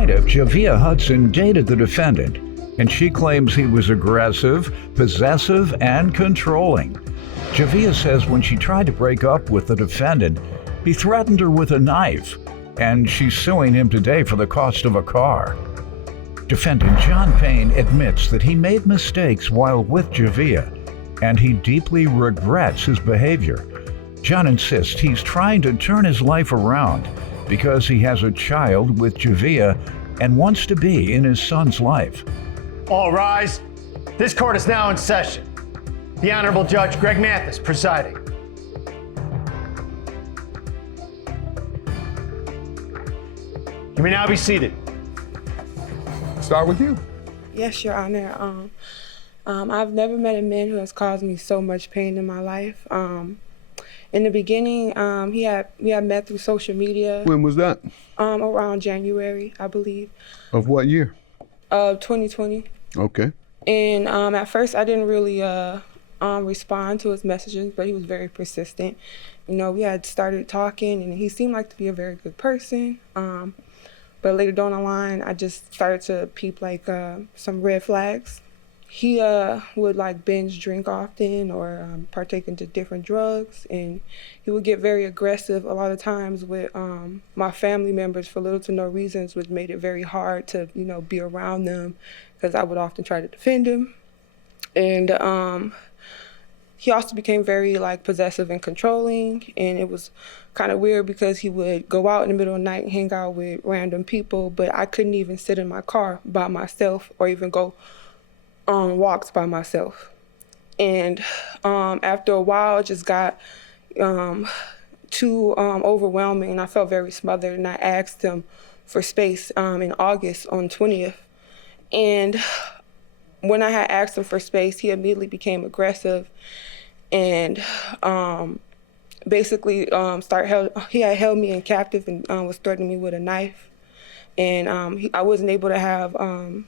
plaintiff, Javia Hudson, dated the defendant, and she claims he was aggressive, possessive, and controlling. Javia says when she tried to break up with the defendant, he threatened her with a knife, and she's suing him today for the cost of a car. Defendant John Payne admits that he made mistakes while with Javia, and he deeply regrets his behavior. John insists he's trying to turn his life around because he has a child with Javia and wants to be in his son's life. All rise. This court is now in session. The Honorable Judge Greg Mathis presiding. You may now be seated. Start with you. Yes, Your Honor. I've never met a man who has caused me so much pain in my life. In the beginning, we had met through social media. When was that? Around January, I believe. Of what year? 2020. Okay. And at first, I didn't really respond to his messages, but he was very persistent. You know, we had started talking, and he seemed like to be a very good person. But later down the line, I just started to peep like some red flags. He would like binge drink often or partake into different drugs, and he would get very aggressive a lot of times with my family members for little to no reasons, which made it very hard to, you know, be around them because I would often try to defend him. And he also became very like possessive and controlling, and it was kind of weird because he would go out in the middle of the night and hang out with random people, but I couldn't even sit in my car by myself or even go on walks by myself. And after a while, it just got too overwhelming, and I felt very smothered, and I asked him for space in August on 20th. And when I had asked him for space, he immediately became aggressive and basically he had held me in captive and was threatening me with a knife. And I wasn't able to have,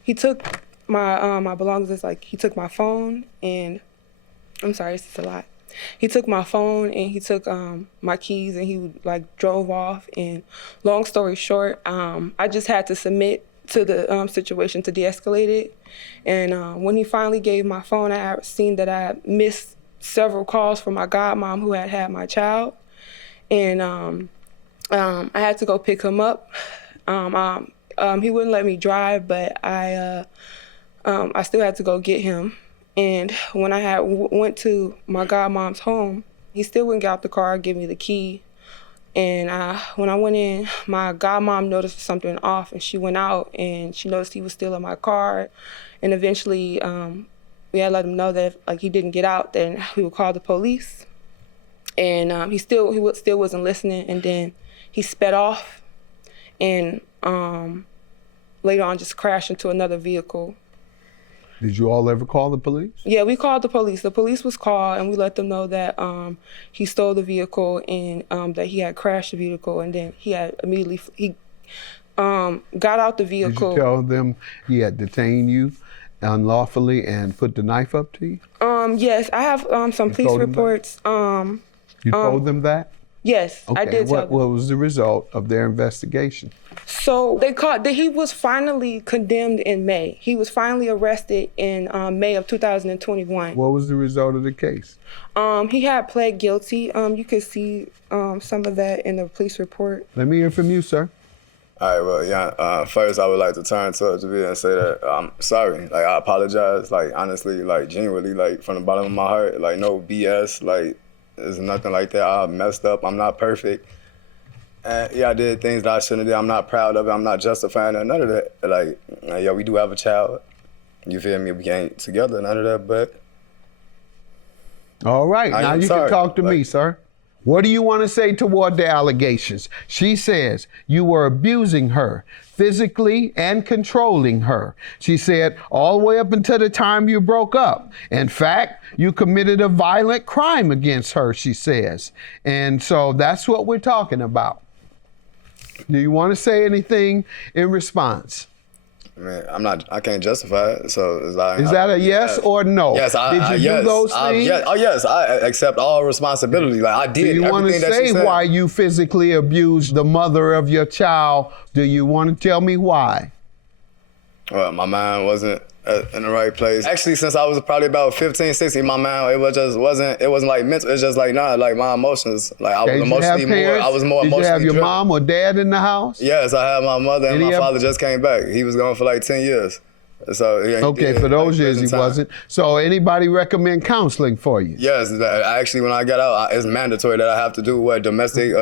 he took my belongings, like he took my phone and, I'm sorry, it's just a lot. He took my phone and he took my keys and he like drove off. And long story short, I just had to submit to the situation to de-escalate it. And when he finally gave my phone, I had seen that I missed several calls from my godmom who had my child. And I had to go pick him up. He wouldn't let me drive, but I still had to go get him. And when I went to my godmom's home, he still wouldn't get out the car, give me the key. And when I went in, my godmom noticed something off, and she went out and she noticed he was still in my car. And eventually, we had let him know that if like he didn't get out, then we would call the police. And he still wasn't listening. And then he sped off, and later on just crashed into another vehicle. Did you all ever call the police? Yeah, we called the police. The police was called, and we let them know that he stole the vehicle and that he had crashed the vehicle, and then he had immediately got out the vehicle. Did you tell them he had detained you unlawfully and put the knife up to you? Yes, I have some police reports. You told them that? Yes, okay. I did tell them. What was the result of their investigation? So he was finally condemned in May. He was finally arrested in May of 2021. What was the result of the case? He had pled guilty. You could see some of that in the police report. Let me hear from you, sir. All right, well, yeah, first I would like to turn to Javia and say that I'm sorry. Like, I apologize, like, honestly, like, genuinely, like, from the bottom of my heart, like, no BS, like, there's nothing like that. I messed up, I'm not perfect. And yeah, I did things that I shouldn't have did. I'm not proud of it, I'm not justifying it, none of that. Like, yeah, we do have a child, you feel me? We ain't together, none of that, but. All right, now you can talk to me, sir. What do you want to say toward the allegations? She says you were abusing her, physically and controlling her. She said all the way up until the time you broke up. In fact, you committed a violent crime against her, she says. And so that's what we're talking about. Do you want to say anything in response? I mean, I can't justify it. So it's like, Is that a yes or no? Yes, Did you do those things? Yes, I accept all responsibility. Like I did. Do you want to say why you physically abused the mother of your child? Do you want to tell me why? Well, my mind wasn't in the right place. Actually, since I was probably about 15, 16, my mind, it wasn't like mental. It's just like, like my emotions. Like I was emotionally more. Did you have your driven. mom or dad in the house? Yes, I had my mother and my father just came back. He was gone for like 10 years. So okay, for those years he wasn't. So anybody recommend counseling for you? Yes, actually, when I got out, it's mandatory that I have to do domestic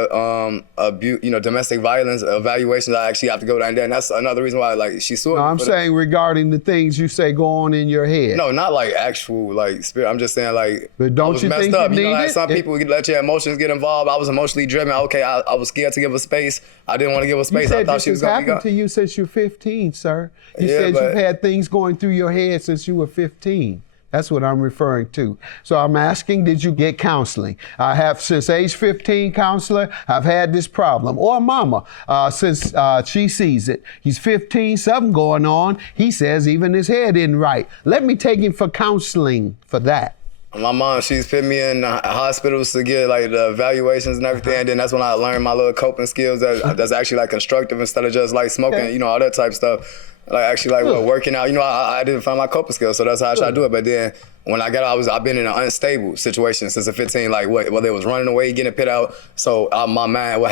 abuse, domestic violence evaluations. I actually have to go down there, and that's another reason why like she sued me. No, I'm saying regarding the things you say go on in your head. No, not like actual like spirit. I'm just saying like. But don't I was you messed think up. you need like it? Some people let your emotions get involved. I was emotionally driven. Okay, I was scared to give her space. I didn't want to give her space. I thought she was going to be gone. This has happened to you since you're 15, sir. You Yeah, said but- you've had things going through your head since you were 15. That's what I'm referring to. So I'm asking, did you get counseling? I have, since age 15, counselor, I've had this problem. Or mama, since she sees it. He's 15, something going on. He says even his head isn't right. Let me take him for counseling for that. My mom, she's put me in hospitals to get like the evaluations and everything, and then that's when I learned my little coping skills that's actually like constructive instead of just like smoking, all that type stuff. Like actually like working out, I didn't find my coping skills, so that's how I try to do it. But then when I got out, I've been in an unstable situation since the 15, like whether it was running away, getting pit out. So my mind,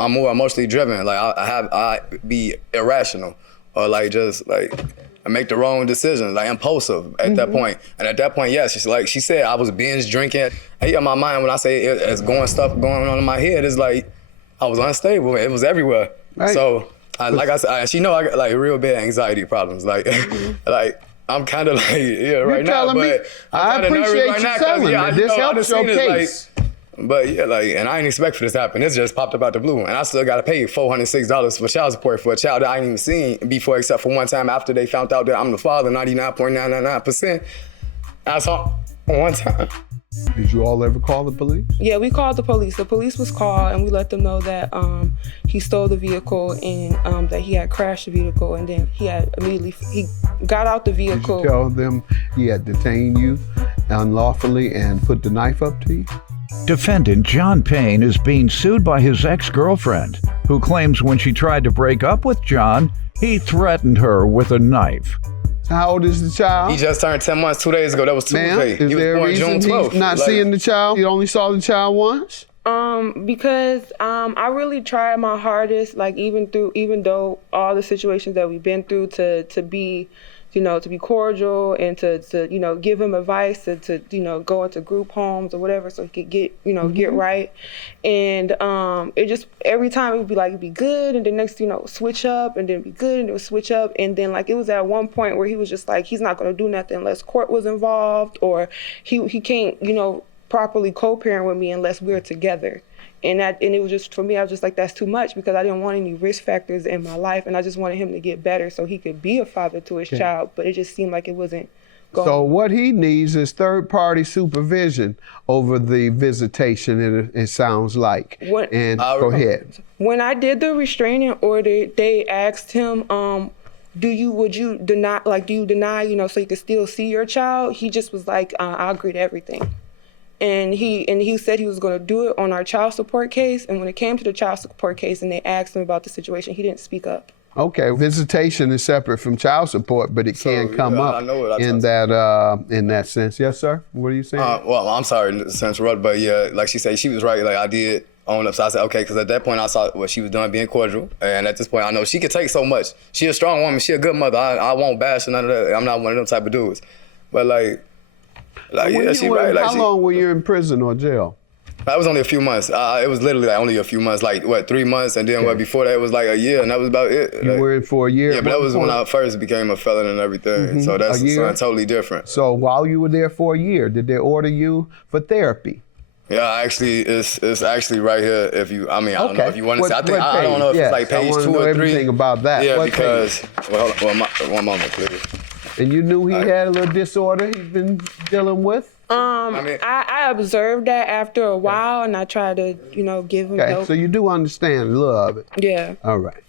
I'm more emotionally driven. Like I be irrational or like just like. I make the wrong decisions, like impulsive at that point. And at that point, yes, like she said, I was binge drinking. And my mind, when I say it's stuff going on in my head, it's like I was unstable. It was everywhere. Right. So, like I said, she know I got like real bad anxiety problems. Like, like I'm kind of like right now, but I appreciate you telling me. This helps your case. But yeah, like, and I didn't expect for this to happen. This just popped up out the blue, and I still got to pay $406 for child support for a child that I ain't even seen before, except for one time after they found out that I'm the father, 99.999%. I saw one time. Did you all ever call the police? Yeah, we called the police. The police was called, and we let them know that he stole the vehicle and that he had crashed the vehicle, and then he got out the vehicle. Did you tell them he had detained you unlawfully and put the knife up to you? Defendant John Payne is being sued by his ex-girlfriend, who claims when she tried to break up with John, he threatened her with a knife. How old is the child? He just turned 10 months 2 days ago. That was Tuesday. Ma'am, is there a reason he's not seeing the child? You only saw the child once? Because I really tried my hardest, like even though all the situations that we've been through, to be cordial and to give him advice to go into group homes or whatever so he could get right. And it just every time it would be like it'd be good and then next switch up and then it'd be good and it would switch up, and then like it was at one point where he was just like he's not gonna do nothing unless court was involved, or he can't properly co-parent with me unless we're together. And it was just, for me, I was just like, that's too much, because I didn't want any risk factors in my life, and I just wanted him to get better so he could be a father to his child, but it just seemed like it wasn't going. So what he needs is third-party supervision over the visitation, it sounds like. Go ahead. When I did the restraining order, they asked him, do you deny, so you could still see your child? He just was like, I agree to everything. And he said he was going to do it on our child support case. And when it came to the child support case and they asked him about the situation, he didn't speak up. Okay, visitation is separate from child support, but it can come up in that sense. Yes, sir? What are you saying? Well, I'm sorry to interrupt, but yeah, like she said, she was right. Like I did own up. So I said, okay, because at that point I saw what she was doing, being cordial. And at this point, I know she could take so much. She a strong woman. She a good mother. I won't bash none of that. I'm not one of them type of dudes. But how long were you in prison or jail? That was only a few months. It was literally only a few months, 3 months, and then before that it was like a year, and that was about it. You were in for a year? Yeah, but that was when I first became a felon and everything, so that's something totally different. So while you were there for a year, did they order you for therapy? Yeah, actually, it's actually right here. I don't know if you want to say. I don't know if it's like page 2 or 3. I want to know everything about that. Yeah, because, one moment, please. And you knew he had a little disorder he's been dealing with? I observed that after a while, and I tried to, give him help. So you do understand a little of it? Yeah. All right.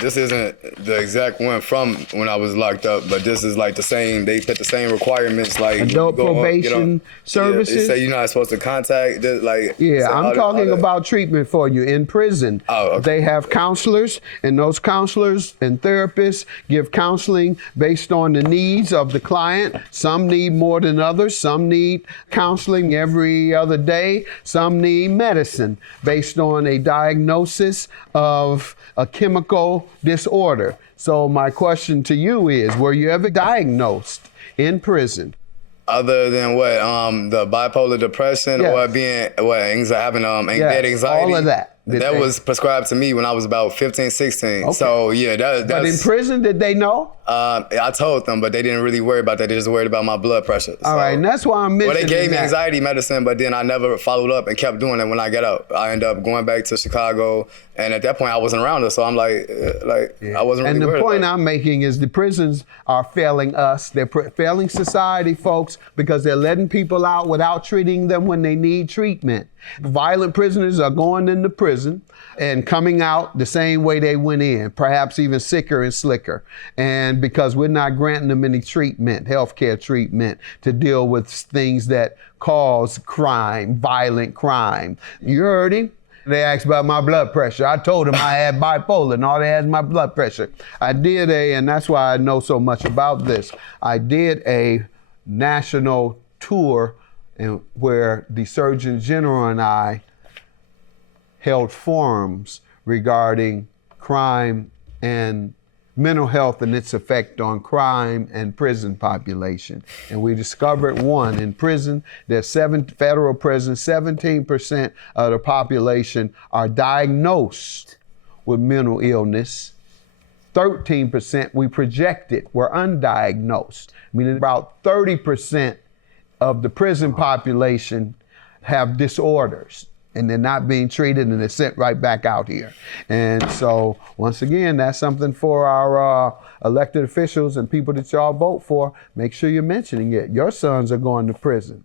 This isn't the exact one from when I was locked up, but this is like the same. They put the same requirements, like Adult probation services. Yeah, they say you're not supposed to contact. Like yeah, I'm talking about treatment for you in prison. Oh, okay. They have counselors, and those counselors and therapists give counseling based on the needs of the client. Some need more than others. Some need counseling every other day. Some need medicine based on a diagnosis of a chemical disorder. So my question to you is, were you ever diagnosed in prison? Other than what, the bipolar depression, Yes. or being having Yes, anxiety, all of that. That was prescribed to me when I was about 15, 16. Okay. So yeah, that's. But in prison, did they know? I told them, but they didn't really worry about that. They just worried about my blood pressure. All right, and that's why I'm mentioning Well, they gave me that. anxiety medicine, but then I never followed up and kept doing it when I got out. I ended up going back to Chicago, and at that point, I wasn't around her, so I'm like I wasn't really And the worried point about it. I'm making is the prisons are failing us. They're failing society, folks, because they're letting people out without treating them when they need treatment. Violent prisoners are going into prison and coming out the same way they went in, perhaps even sicker and slicker. And because we're not granting them any treatment, healthcare treatment, to deal with things that cause crime, violent crime. You heard him. They asked about my blood pressure. I told them I had bipolar and all they had is my blood pressure. And that's why I know so much about this. I did a national tour where the Surgeon General and I held forums regarding crime and mental health and its effect on crime and prison population. And we discovered one in prison. There's 7 federal prisons, 17% of the population are diagnosed with mental illness. 13% we projected were undiagnosed, meaning about 30% of the prison population have disorders, and they're not being treated, and they're sent right back out here. And so, once again, that's something for our elected officials and people that y'all vote for. Make sure you're mentioning it. Your sons are going to prison.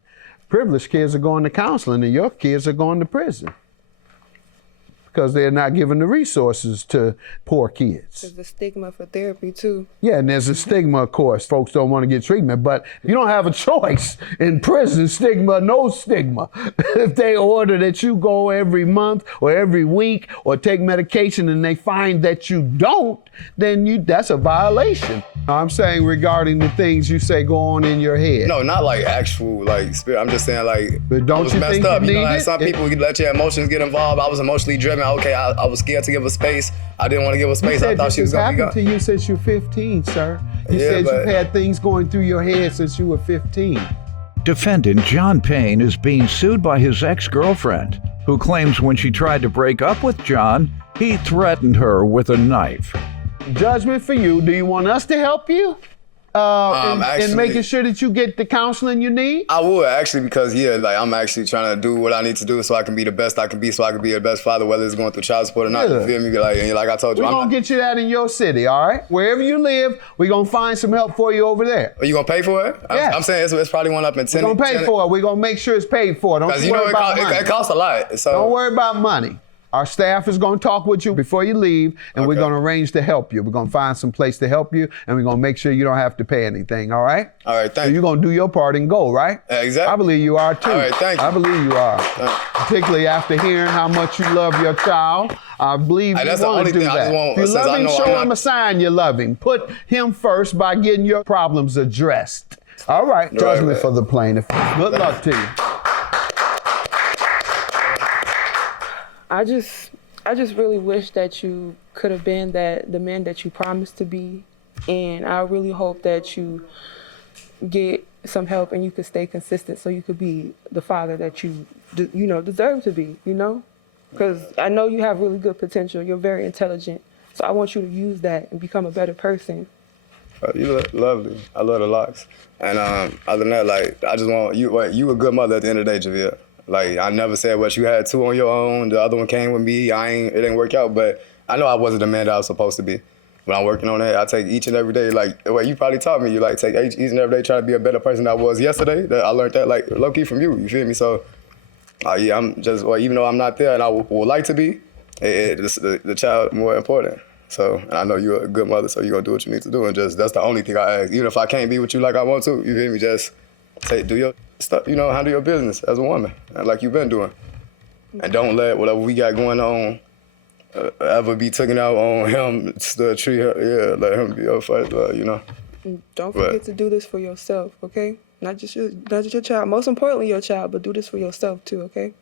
Privileged kids are going to counseling, and your kids are going to prison because they're not giving the resources to poor kids. There's a stigma for therapy too. Yeah, and there's a stigma, of course. Folks don't want to get treatment, but you don't have a choice in prison, stigma, no stigma. If they order that you go every month or every week or take medication and they find that you don't, then that's a violation. I'm saying regarding the things you say go on in your head. No, not like actual spirit. I'm just saying But don't I was you messed think up. you You know, need like it? some people let your emotions get involved. I was emotionally driven. Okay, I was scared to give her space. I didn't want to give her You space. I said thought this she was has gonna be happened gone. to you since you're 15, sir. You Yeah, said but- you've had things going through your head since you were 15. Defendant John Payne is being sued by his ex-girlfriend, who claims when she tried to break up with John, he threatened her with a knife. Judgment for you. Do you want us to help you in actually- making sure that you get the counseling you need? I would actually, because I'm actually trying to do what I need to do so I can be the best I can be, so I can be the best father, whether it's going through child support or not. Yeah. You feel me? And like I told you, We're going to get you that in your city, all right? Wherever you live, we're going to find some help for you over there. Are you gonna pay for it? Yes. I'm saying it's probably one up in 10. We're going to pay for it. We're going to make sure it's paid for. Don't Because you worry about money. it costs a lot. So Don't worry about money. Our staff is going to talk with you before you leave, and we're Okay. going to arrange to help you. We're going to find some place to help you, and we're going to make sure you don't have to pay anything, all right? All right, So thank you're you. going to do your part and go, right? Yeah, exactly. I believe you are, too. All right, thank you. I believe you are. Particularly after hearing how much you love your child. I believe Hey, you that's the want only to do thing I that. just want- If you since love I him, know show I'm not- him a sign you love him. Put him first by getting your problems addressed. All right, judgment for the plaintiff. Good luck to you. I just really wish that you could have been the man that you promised to be, and I really hope that you get some help and you could stay consistent so you could be the father that you deserve to be, because I know you have really good potential. You're very intelligent, so I want you to use that and become a better person. You look lovely. I love the locks. And other than that, I just want you a good mother at the end of the day, Javier. I never said what you had 2 on your own. The other one came with me. It didn't work out, but I know I wasn't the man that I was supposed to be. When I'm working on that, I take each and every day, you probably taught me, you take each and every day trying to be a better person than I was yesterday. That I learned that low-key from you feel me? So, I'm just, even though I'm not there and I would like to be, the child more important. So, and I know you're a good mother, so you're gonna do what you need to do. And just, that's the only thing I ask. Even if I can't be with you like I want to, you hear me, just say, do your stuff, you know, handle your business as a woman, like you've been doing. And don't let whatever we got going on ever be taken out on him to treat her, let him be your first love, you know? And don't forget to do this for yourself, okay? Not just your child, most importantly your child, but do this for yourself too, okay?